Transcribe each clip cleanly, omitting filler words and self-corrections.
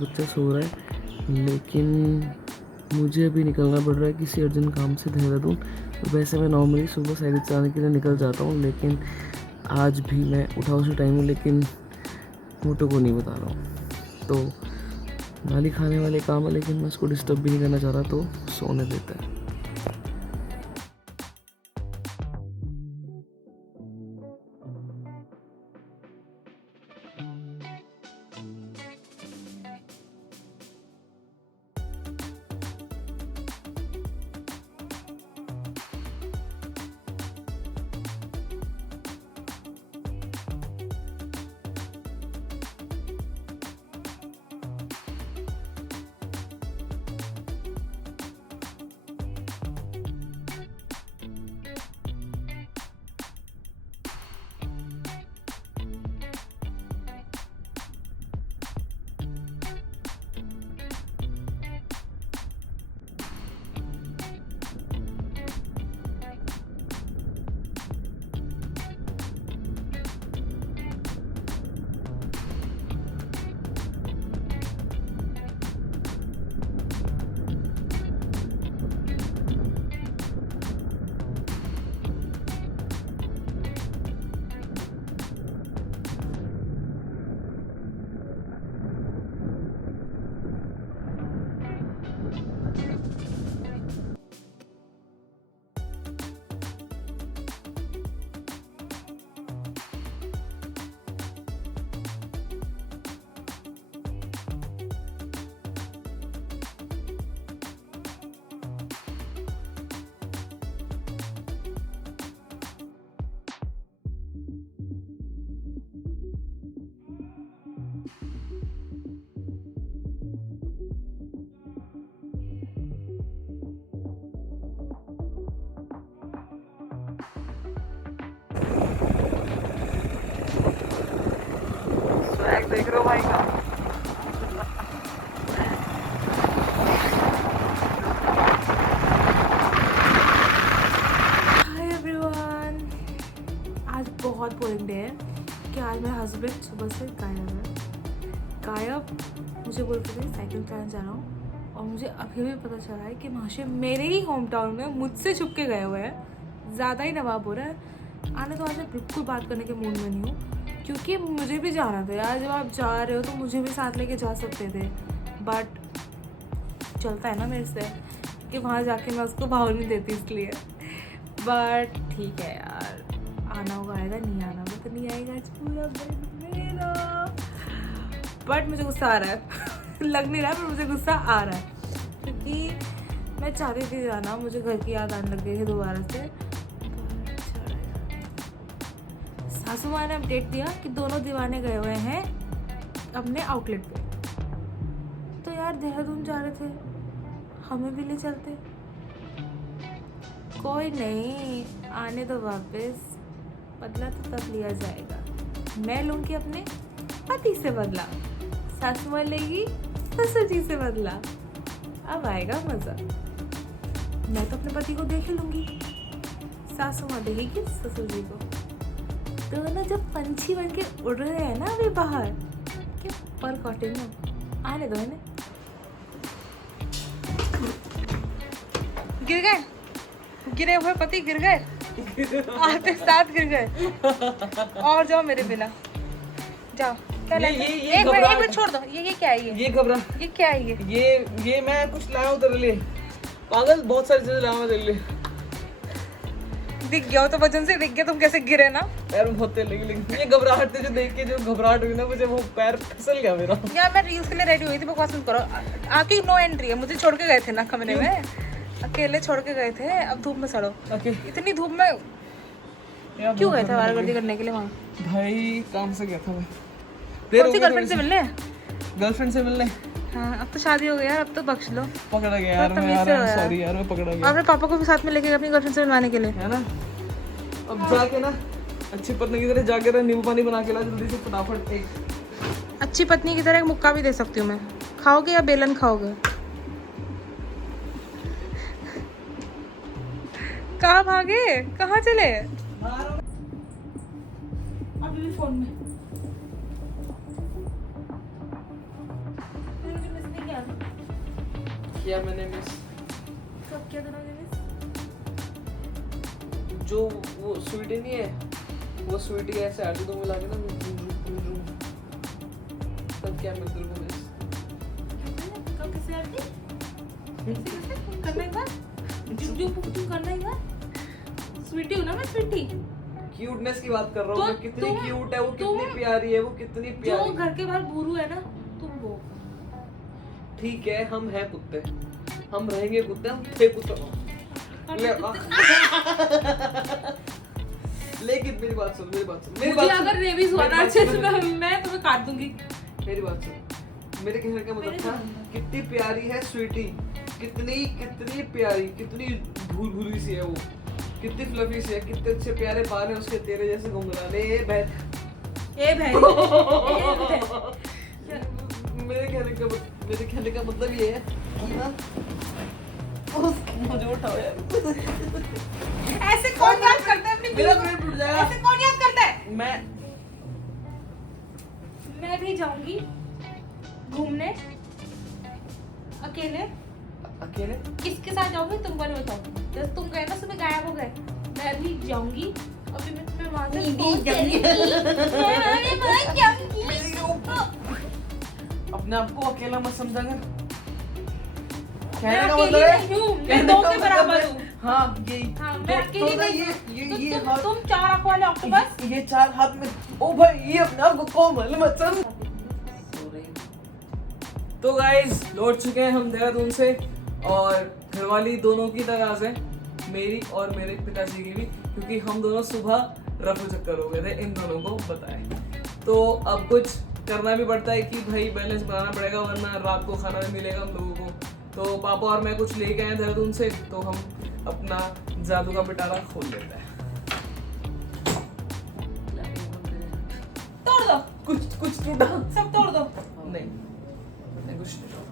बच्चा सो रहा है, लेकिन मुझे अभी निकलना पड़ रहा है किसी अर्जेंट काम से देहरादून। वैसे मैं नॉर्मली सुबह साइड से आने के लिए निकल जाता हूँ, लेकिन आज भी मैं उठा उसी टाइम हूँ, लेकिन मोटो को नहीं बता रहा हूँ। तो गाली खाने वाले काम है, लेकिन मैं उसको डिस्टर्ब भी नहीं करना चाह रहा, तो सोने देता है। देख रहे हो भाई का। हाय एवरीवन, आज बहुत बोरिंग डे है कि आज मेरा हस्बैंड सुबह से गायब मुझे बोल रहे थे साइकिल चलाने जा रहा हूँ, और मुझे अभी भी पता चला है कि महाशय मेरे ही होम टाउन में मुझसे छुप के गए हुए हैं। ज़्यादा ही नवाब हो रहा है। आने तो आज मैं बिल्कुल बात करने के मूड में नहीं हूँ, क्योंकि मुझे भी जाना था यार। जब आप जा रहे हो तो मुझे भी साथ लेके जा सकते थे, बट चलता है ना मेरे से कि वहाँ जाके मैं उसको भाव नहीं देती, इसलिए। बट ठीक है यार, आना होगा आएगा, नहीं आना होगा तो नहीं आएगा। आज पूरा दिन मेरा, बट मुझे गुस्सा आ रहा है लग नहीं रहा पर मुझे गुस्सा आ रहा है, क्योंकि मैं चाहती थी जाना। मुझे घर की याद आने लग गई थी दोबारा से। सासू माँ ने अपडेट दिया कि दोनों दीवाने गए हुए हैं अपने आउटलेट पे। तो यार देहरादून जा रहे थे, हमें भी ले चलते। कोई नहीं, आने दो वापस, बदला तो तब लिया जाएगा। मैं लूँगी अपने पति से बदला, सासू माँ लेगी ससुर जी से बदला। अब आएगा मज़ा। मैं तो अपने पति को देख ही लूँगी, सासू माँ देखेगी ससुर जी को। दोनों जब पंछी बन के उड़ रहे हैं ना अभी बाहर, क्या पर काटेंगे। आने दो इन्हें। गिर गए, गिरे हुए पति गिर गए, आते साथ गिर गए। और जाओ मेरे बिना, जाओ। क्या एक मिनट छोड़ दो। ये क्या है? ये घबरा, ये क्या है? ये मैं कुछ लाया हूँ तेरे लिए। पागल, बहुत सारी चीजें लाया हूँ तेरे लिए। दिख गया हो तो वजन से दिख गया, तुम कैसे गिरे ना। पैर में बहुत तेल लगी, लेकिन ये घबराहट जो देख के जो घबराहट हुई ना, मुझे वो पैर फिसल गया मेरा। यार मैं रील्स के लिए रेडी हुई थी, बकवास मत करो। आपकी नो एंट्री है, मुझे छोड़ के गए थे ना कमरे में, अकेले छोड़ के गए थे। अब धूप में सड़ो। इतनी धूप में क्यों गए थे आवारागर्दी करने के लिए वहाँ? भाई काम से गया था मैं। कौन सी गर्लफ्रेंड से मिलने? गर्लफ्रेंड से मिलने। हाँ, अब तो शादी हो गई यार, अब तो बख्श लो। पकड़ा गया यार मैं, यार सॉरी यार, मैं पकड़ा गया। अपने पापा को भी साथ में लेके अपनी गर्लफ्रेंड से मिलवाने के लिए, है ना। अब जाके ना अच्छी पत्नी की तरह जाके ना नींबू पानी बना के ला जल्दी से, फटाफट। एक अच्छी पत्नी की तरह एक मुक्का भी दे सकती हूँ मैं। खाओगे या बेलन खाओगे? कहाँ भागे, कहाँ चले? अभी भी फोन में किया मैंने मिस। कब किया तूने मिस? जो वो स्वीटी नहीं है, वो स्वीटी ऐसे आलू तो मिला के ना तब क्या मैं तेरे को मिस। कब किसे आती? किसे करना एक बार? जुजू पुकटू करना एक बार? स्वीटी हूँ ना मैं, स्वीटी। क्यूटनेस की बात कर रहा हूँ मैं, कितनी तुम- क्यूट है वो, कितनी तुम- प्यारी है वो, कितनी जो प्यारी। घर के बाहर भूरू है ना, तुम वो। ठीक है, हम हैं कुत्ते, हम रहेंगे कुत्ते, हम थे कुत्ते। लेकिन मेरी बात सुन, मेरी बात सुन, मेरी मुझे बात सुन। अगर रेबीज हुआ मेरी ना बात अच्छे सुन। से मैं तुम्हें काट दूंगी। मेरी बात सुन, मेरे कहने का मतलब था कितनी प्यारी है स्वीटी, कितनी कितनी प्यारी, कितनी भूल भूली सी है वो, कितनी फ्लफी सी है, कितने अच्छे प्यारे बाल हैं उसके, तेरे जैसे घुंघराले। ए भाई मेरे कहने का मतलब ये है कि ना मुझे उठाओ यार। ऐसे कौन याद करता है अपनी मेरा बीवी को? पेट टूट जाएगा। ऐसे कौन याद करता है? मैं भी जाऊंगी घूमने अकेले। अकेले किसके साथ जाऊंगी तुमको नहीं बताऊं। जैसे तुम गए ना सुबह, गायब हो गए, मैं भी जाऊंगी। अभी मैं तुम्हें वहां से फोन करूंगी। मैं वहां जाऊंगी। अपने आप को अकेला मत समझा कर। मैं कहने का अकेली मतलब है, नहीं हूँ, मैं कहने दो का के मतलब बराबर है, हूँ। हाँ यही। हाँ, मैं तो अकेली ना नहीं हूँ। ये तो हाथ, तुम 4 आंख वाले ऑक्टोपस। ये 4 हाथ में, ओ भाई ये अपने आप को कोमल मत समझ। तो गाइस लौट चुके हैं हम देहरादून से, और घरवाली दोनों की तरह से, मेरी और मेरे पिताजी की भी, क्योंकि हम दोनों सुबह रफू चक्कर हो गए थे, इन दोनों को बताए। तो अब कुछ करना भी पड़ता है कि भाई बैलेंस बनाना पड़ेगा, वरना रात को खाना नहीं मिलेगा हम लोगों को। तो पापा और मैं कुछ लेके आए देहरादून से, तो हम अपना जादू का पिटारा खोल लेते हैं। तोड़ दो, कुछ टूटा सब तोड़ दो। नहीं, मैं कुछ नहीं टूटा।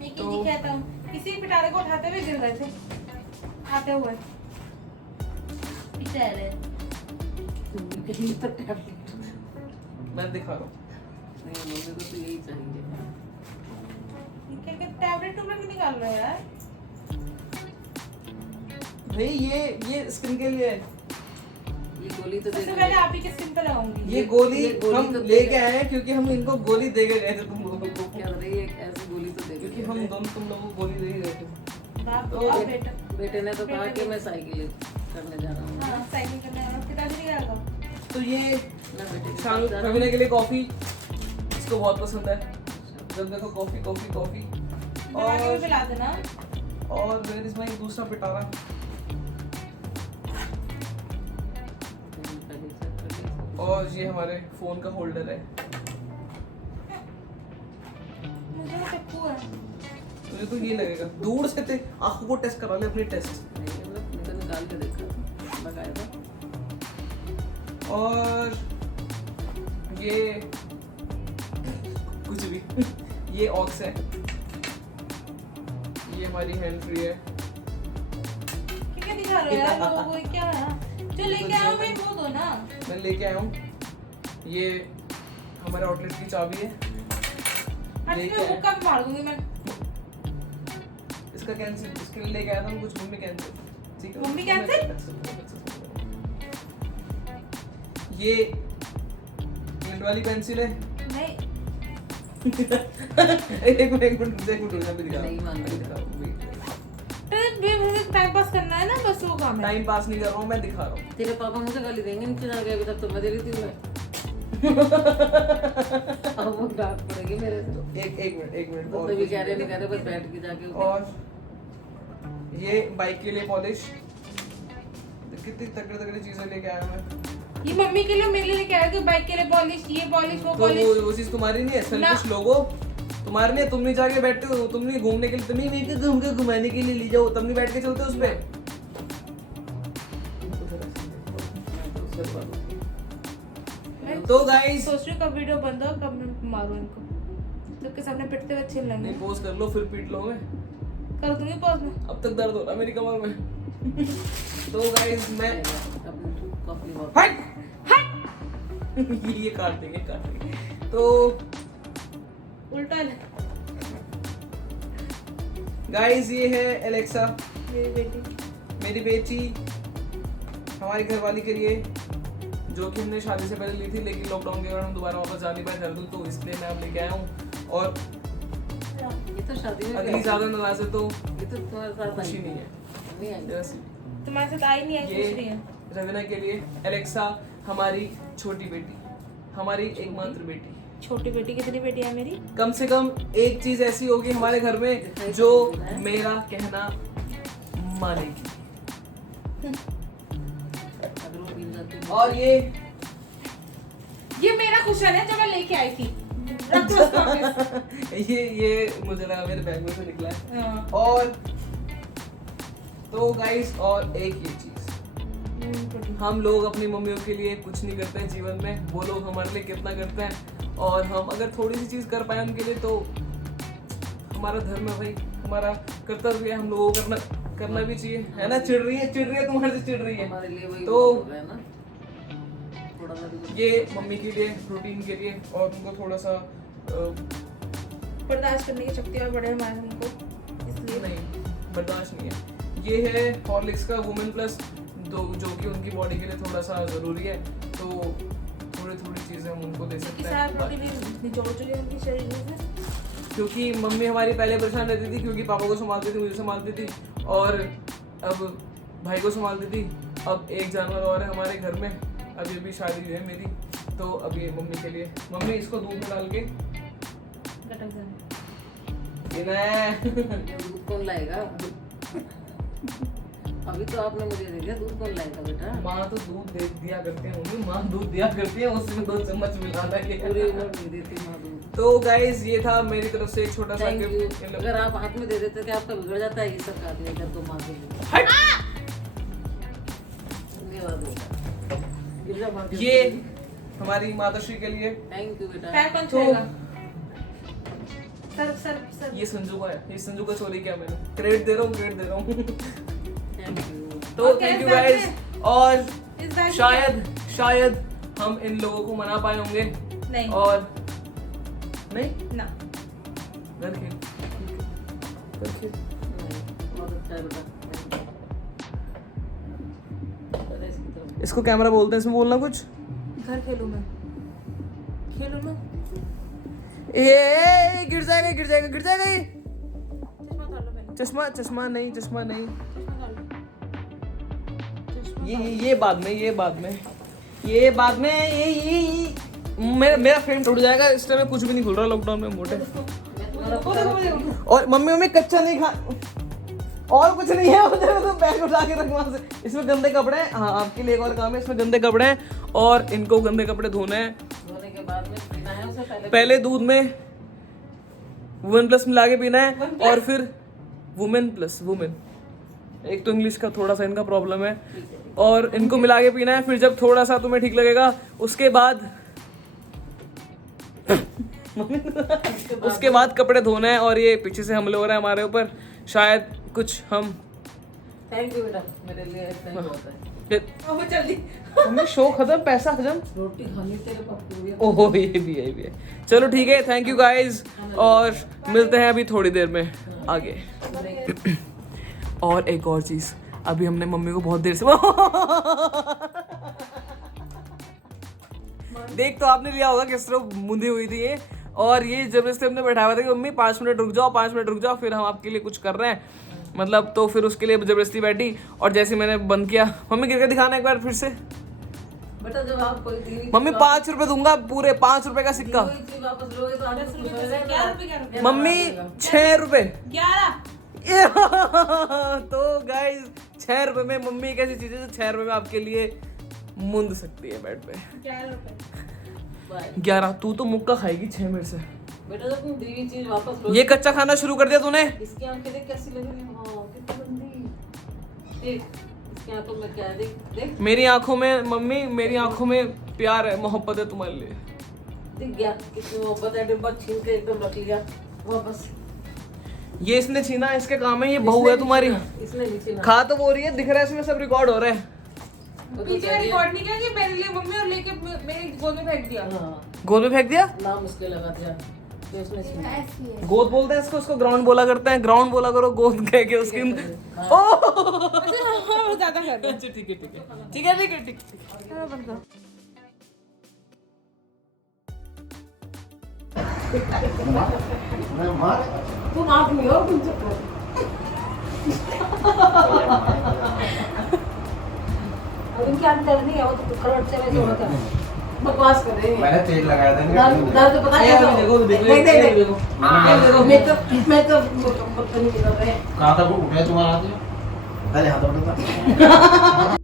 मैं किसी कहता हूँ, किसी पिटारे को उठाते हुए गिर गए थे, आते हुए। पिटारे। मैं दिखा रहा हूँ। टैबलेट टूबलेट भी निकाल रहे हो यार। भाई ये स्किन के लिए है। ये गोली तो सबसे पहले आप ही के स्किन पे लगाऊंगी। ये गोली गोली हम तो लेके आए हैं, क्योंकि हम इनको गोली दे के गए थे तुम लोगों को, क्या रही है, ऐसी गोली तो दे, क्योंकि हम दोनों तुम लोगों को गोली दे ही गए थे। बाप तो और बेटा। बेटे ने तो कहा कि मैं साइकिल करने जा रहा हूँ। हाँ, साइकिल करने वाला पिताजी नहीं आएगा। तो ये मैं बेटे के शानू साथ जा रहा हूँ। रवीना के लिए कॉफी, इसको बहुत पसंद है। जब देखो कॉफी कॉफी कॉफी। बना के भी और पिला देना। वेयर इज माय दूसरा पिटारा। और ये हमारे फोन का होल्डर है। मुझे वो टप्पू है। तुझे तो ये लगेगा, दूर से ते आंखों को टेस्ट करा ले अपनी टेस्ट। नहीं, मतलब मैं तो निकाल के देखा, लगाया था। और ये कुछ भी ये ऑक्स है, ये हमारी हैंड फ्री है। क्या दिखा रहे हो यार लोगों को? क्या है जो लेके आओ, मैं वो दो ना। मैं लेके आया हूँ, ये हमारे आउटलेट की चाबी है। अच्छा, लेके मैं आए। हुक्का भी मार दूंगी मैं। इसका कैंसिल, इसके लिए लेके आया था कुछ, मम्मी कैंसिल। ठीक है, मम्मी cancel? ये ग्लिट वाली पेंसिल है। नहीं, एक मिनट रुकना, भी दिखा नहीं मान रही। टाइम पास करना है ना, बस वो काम है। टाइम पास नहीं कर रहा हूँ, मैं दिखा रहा हूँ। तेरे पापा मुझे गाली देंगे, नीचे जा गया, अभी तक तो मैं दे रही थी मैं। अब वो डांट पड़ेगी मेरे से। एक मिनट वो और तो भी कुछ कह रहे नहीं। नहीं कह रहे, बस बैठ के जाके ऊपर। और ये बाइक के लिए पॉलिश, कितनी तगड़ी तगड़ी चीजें लेके आया मैं। ये मम्मी के लिए, मेरे लिए क्या है कि बाइक के लिए पॉलिश, ये पॉलिश, वो तो पॉलिश। वो चीज तुम्हारी नहीं है, सेल्फिश लोगो तुम्हारे नहीं है। तुम नहीं जाके बैठते हो, तुम नहीं घूमने के लिए, तुम नहीं घूम के घुमाने के लिए ले जाओ, तुम नहीं बैठ के चलते उस पे। तो गाइस सोच रही हूँ कब वीडियो बंद हो, कब मैं मारूं इनको। सबके सामने पिटते हुए छीन लेंगे। नहीं, पोज कर लो फिर पीट लो मैं। कर दूंगी पॉज में। अब तक दर्द हो रहा मेरी कमर में। तो गाइस मैं हट हट हट ये काट देंगे तो उल्टा है। गाइस ये है एलेक्सा, मेरी बेटी। मेरी बेटी हमारी घरवाली के लिए, जो कि हमने शादी से पहले ली थी, लेकिन लॉकडाउन के कारण हम दोबारा वापस जा नहीं पाए देहरादून, तो इसलिए मैं अब लेके आया हूँ। और ये तो शादी में अगली ज्यादा नाराज है तो ये तो तुम्हारे साथ खुशी आई नहीं है। नहीं आई जरा सी तुम्हारे साथ आई नहीं है, ये कुछ नहीं है। रवीना के लिए एलेक्सा हमारी छोटी बेटी, हमारी एकमात्र बेटी। छोटी बेटी, कितनी बेटी है मेरी? कम से कम एक चीज ऐसी होगी हमारे घर में जो मेरा कहना मानेगी। अगर वो गिर जाती है और ये मेरा कुशन है जो मैं लेके आई थी। रख लो उसको वापस। ये मुझे लगा मेरे बैग में से निकला है। हाँ। और तो गाइस और एक ये चीज, हम लोग अपनी मम्मियों के लिए कुछ नहीं करते हैं जीवन में, वो लोग हमारे लिए कितना करते हैं। और हम अगर थोड़ी सी चीज कर पाए उनके लिए तो हमारा धर्म है भाई, हमारा कर्तव्य है, हम लोगों को करना भी चाहिए, है ना। चिढ़ रही है तुम्हारे से चिढ़ रही है। हमारे लिए वही तो बहुत हो गया ना, थोड़ा सा भी कुछ ये मम्मी के लिए, प्रोटीन के लिए, और उनको थोड़ा सा बर्दाश्त करने की शक्ति और बढ़े हमारे हमको, इसलिए नहीं बर्दाश्त नहीं है। ये है हॉर्लिक्स का वुमेन प्लस, जो कि उनकी बॉडी के लिए थोड़ा सा जरूरी है, तो थोड़ी चीजें हम उनको दे सकते सारा प्रोटीन हैं। निचोड़ चुके हैं उनके शरीर में। क्योंकि मम्मी हमारी पहले परेशान रहती थी, क्योंकि पापा को संभालती थी, मुझे संभालती थी, और अब भाई को संभालती थी। अब एक जानवर और है हमारे घर में, अब ये भी शादी है मेरी, तो अब ये मम्मी के लिए। मम्मी इसको दूध में डाल के गटक जाने। ये दूध कौन लाएगा? अभी तो आपने मुझे दे दिया, दूध कौन लाएगा बेटा? माँ तो दूध दे दिया करती है मम्मी, माँ दूध दिया करती है, उसमें 2 चम्मच मिलाना पूरी है। उम्र नहीं देती माँ दूध। तो गाइस ये था मेरी तरफ से एक छोटा सा थैंक यू। गिफ्ट। अगर आप हाथ में दे देते कि आपका बिगड़ जाता है ये सब खा दिया जब तो माँ के लिए। हट! धन्यवाद बेटा। गिर जा माँ के ये लिए। हमारी माताश्री के लिए। थैंक यू बेटा। पैर कौन तो छुएगा? सर ये संजू का है, ये संजू का चोरी किया मैंने, क्रेडिट दे रहा हूँ थैंक यू। तो और थैंक यू क्या गाइस। है? और इस बैग में शायद हम इन लोगों को मना पाए होंगे, नहीं और नहीं ना। घर खेल बहुत अच्छा है बेटा। चलो इसकी तरफ। इसको कैमरा बोलते हैं, इसमें बोलना कुछ। घर खेलूं मैं, खेलूं मैं। ये गिर जाएगा ये। चश्मा उतार लो पहले। चश्मा नहीं। चश्मा उतार लो। चश्मा ये बाद में मेरा फ्रेम टूट जाएगा, इस टाइम में कुछ भी नहीं खुल रहा लॉकडाउन में मोटे। मैं तुम्हारा वो देखो। और मम्मी कच्चा नहीं खा, और कुछ नहीं है उधर, तो बैग उठा के रख वहां से। इसमें गंदे कपड़े हैं, हाँ आपके लिए एक और काम है, इसमें गंदे कपड़े हैं और इनको गंदे कपड़े धोने हैं। धोने के बाद में पीना है उसे पहले दूध में वुमेन प्लस मिला के पीना है, और फिर वुमेन प्लस वुमेन, एक तो इंग्लिश का थोड़ा सा इनका प्रॉब्लम है, और इनको मिला के पीना है। फिर जब थोड़ा सा तुम्हें ठीक लगेगा उसके बाद कपड़े धोना है। और ये पीछे से हमले हो रहे हैं हमारे ऊपर, शायद कुछ हम थैंक यू बेटा, मेरे लिए इतना ही बहुत है। अब जल्दी। हमें शो खत्म, पैसा हजम। रोटी खानी तेरे पप्पू। ओहो ये भी है। चलो ठीक है, थैंक यू गाइस, और मिलते हैं अभी थोड़ी देर में आगे। और एक और चीज, अभी हमने मम्मी को बहुत देर से देख तो आपने लिया होगा किस तरह मुंदी हुई थी ये, और ये जबरदस्ती हमने बैठाया हुआ था कि मम्मी 5 मिनट रुक जाओ, 5 मिनट रुक जाओ, फिर हम आपके लिए कुछ कर रहे हैं, मतलब तो फिर उसके लिए जबरदस्ती बैठी। और जैसे मैंने बंद किया, मम्मी गिर के दिखाना एक बार फिर से। बेटा जब आप कोई चीज मम्मी 5 रुपए दूंगा, पूरे 5 रुपए का सिक्का। कोई चीज वापस लोगे तो आगे खुश हो क्या जाएगा। रुपए? मम्मी 6 रुपए। 11। तो गाइस 6 रुपए में मम्मी एक ऐसी चीज है जो 6 रुपए में आपके लिए मुंद सकती है बेड पे। 11 रुपए। बाय 11, तू तो मुक्का खाएगी 6 मेरे से। बेटा जब तुम दी हुई चीज वापस लो, ये कच्चा खाना शुरू कर दिया तूने। इसकी आंखें देख कैसी लग रही है। हाँ कितनी गंदी। देख इसकी आंखों में क्या है, देख देख मेरी आंखों में मम्मी, मेरी आंखों में प्यार है, मोहब्बत है तुम्हारे लिए। दिख गया कितनी मोहब्बत है। डिब्बा छीन के एकदम रख लिया वापस। ये इसने छीना, इसके काम है, ये बहू है तुम्हारी। इसने नीचे ना खा तो वो रही है, दिख रहा है इसमें सब रिकॉर्ड हो रहा है। वो तो पीछे कह दिया। रिकॉर्ड नहीं किया कि मेरे लिए मम्मी और लेके मेरे गोद में फेंक दिया। हाँ गोल में फेंक दिया। नाम उसके लगा दिया। ये उसमें से गोद बोलते हैं इसको, उसको ग्राउंड बोला करते हैं, ग्राउंड बोला करो, गोद कह के उसके ओ हाँ, ज्यादा कर दो। अच्छा ठीक है ठीक है ठीक है ठीक है ठीक है। चलो बंद करो। तुम आदमी हो, तुम चुप रहो। अब इनकी आंटी दर्द नहीं है, वो तो खरोट से वैसे होता है। बकवास कर रहे हैं। मैंने तेल लगाया था इनका। दर्द पता अरे कैसा अभी देखो, हो? देखो, देख, देख, देख। देखो। मैं तो नहीं कर रहे। कहाँ था वो उठाया तुम्हारा हाथ? पहले हाथ उठाता